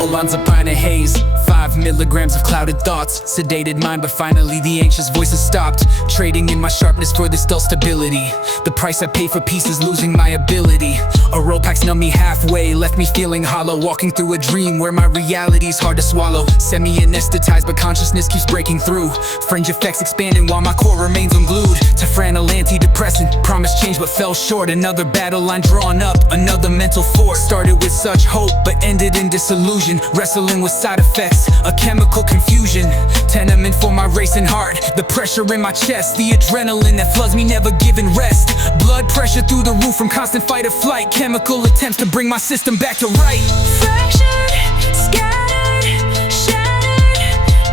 Olanzapine and haze, 5 milligrams of clouded thoughts. Sedated mind, but finally the anxious voices stopped. Trading in my sharpness for this dull stability. The price I pay for peace is losing my ability. Aropax numbed me halfway, left me feeling hollow. Walking through a dream where my reality's hard to swallow. Semi-anesthetized, but consciousness keeps breaking through. Fringe effects expanding while my core remains unglued. To franel antidepressant, promised change but fell short. Another battle line drawn up, another mental force. Started with such hope, but ended in disillusion. Wrestling with side effects, a chemical confusion. Tenement for my racing heart, the pressure in my chest, the adrenaline that floods me, never giving rest. Blood pressure through the roof from constant fight or flight. Chemical attempts to bring my system back to right. Fractured, scattered, shattered,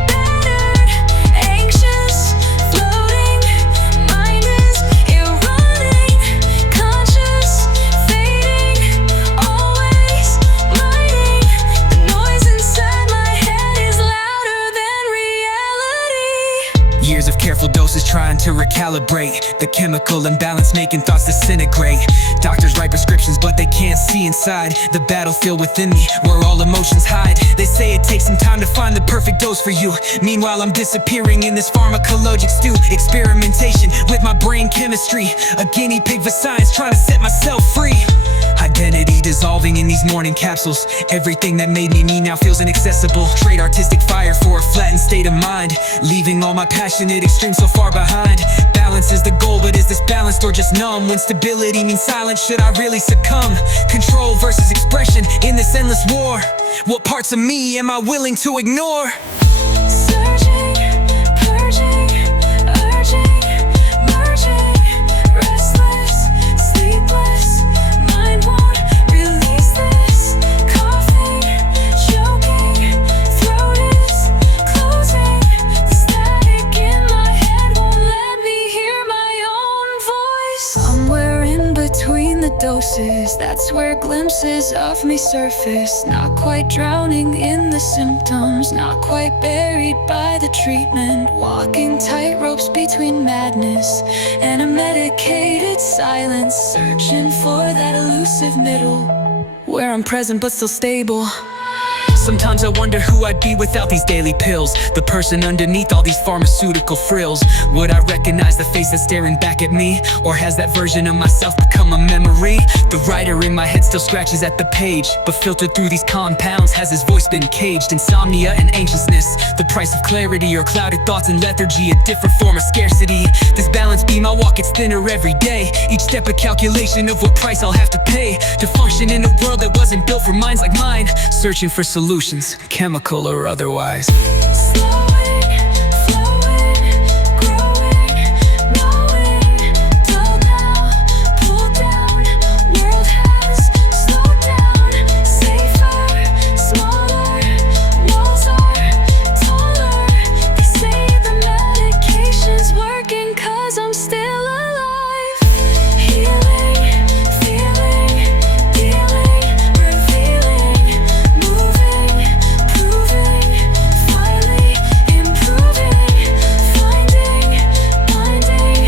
battered, anxious, floating. Mind is eroding, conscious, fading, always mighty. The noise inside my head is louder than reality. Years of careful doses trying to recalibrate. The chemical imbalance making thoughts disintegrate. Doctors write prescriptions but they can't see inside the battlefield within me where all emotions hide. They say it takes some time to find the perfect dose for you. Meanwhile I'm disappearing in this pharmacologic stew. Experimentation with my brain chemistry, a guinea pig for science trying to set myself free. Identity dissolving in these morning capsules. Everything that made me now feels inaccessible. Trade artistic fire for a flattened state of mind, leaving all my passionate extremes so far behind. Balance is the goal, but is this balanced or just numb? When stability means silence, should I really succumb? Control versus expression in this endless war. What parts of me am I willing to ignore? Searching, purging, urging, merging, restless, sleepless. Mind won't release this. Coughing, choking, throat is closing. The static in my head won't let me hear my own voice. Somewhere in between the doses, that's where glimpses of me surface. Not quite drowning in the symptoms, not quite buried by the treatment. Walking tightropes between madness and a medicated silence. Searching for that elusive middle, where I'm present but still stable. Sometimes I wonder who I'd be without these daily pills. The person underneath all these pharmaceutical frills. Would I recognize the face that's staring back at me? Or has that version of myself become a memory? The writer in my head still scratches at the page, but filtered through these compounds has his voice been caged. Insomnia and anxiousness, the price of clarity, or clouded thoughts and lethargy, a different form of scarcity. This balance beam I walk gets thinner every day. Each step a calculation of what price I'll have to pay to function in a world that wasn't built for minds like mine. Searching for solutions, chemical or otherwise. Slowing, flowing, growing, knowing. Dull now, pulled down. World has slowed down. Safer, smaller. Walls are taller. They say the medication's working 'cause I'm still alive. Healing, feeling, dealing, revealing, moving, proving, finally improving, finding, minding,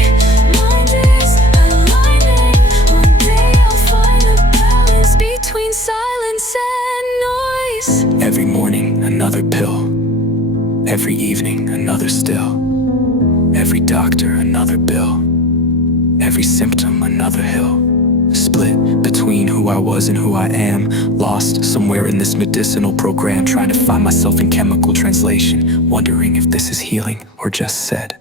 mind is aligning. One day I'll find the balance between silence and noise. Every morning, another pill. Every evening, another still. Every doctor, another bill. Every symptom, another hill. Split between who I was and who I am. Lost somewhere in this medicinal program, trying to find myself in chemical translation. Wondering if this is healing or just said.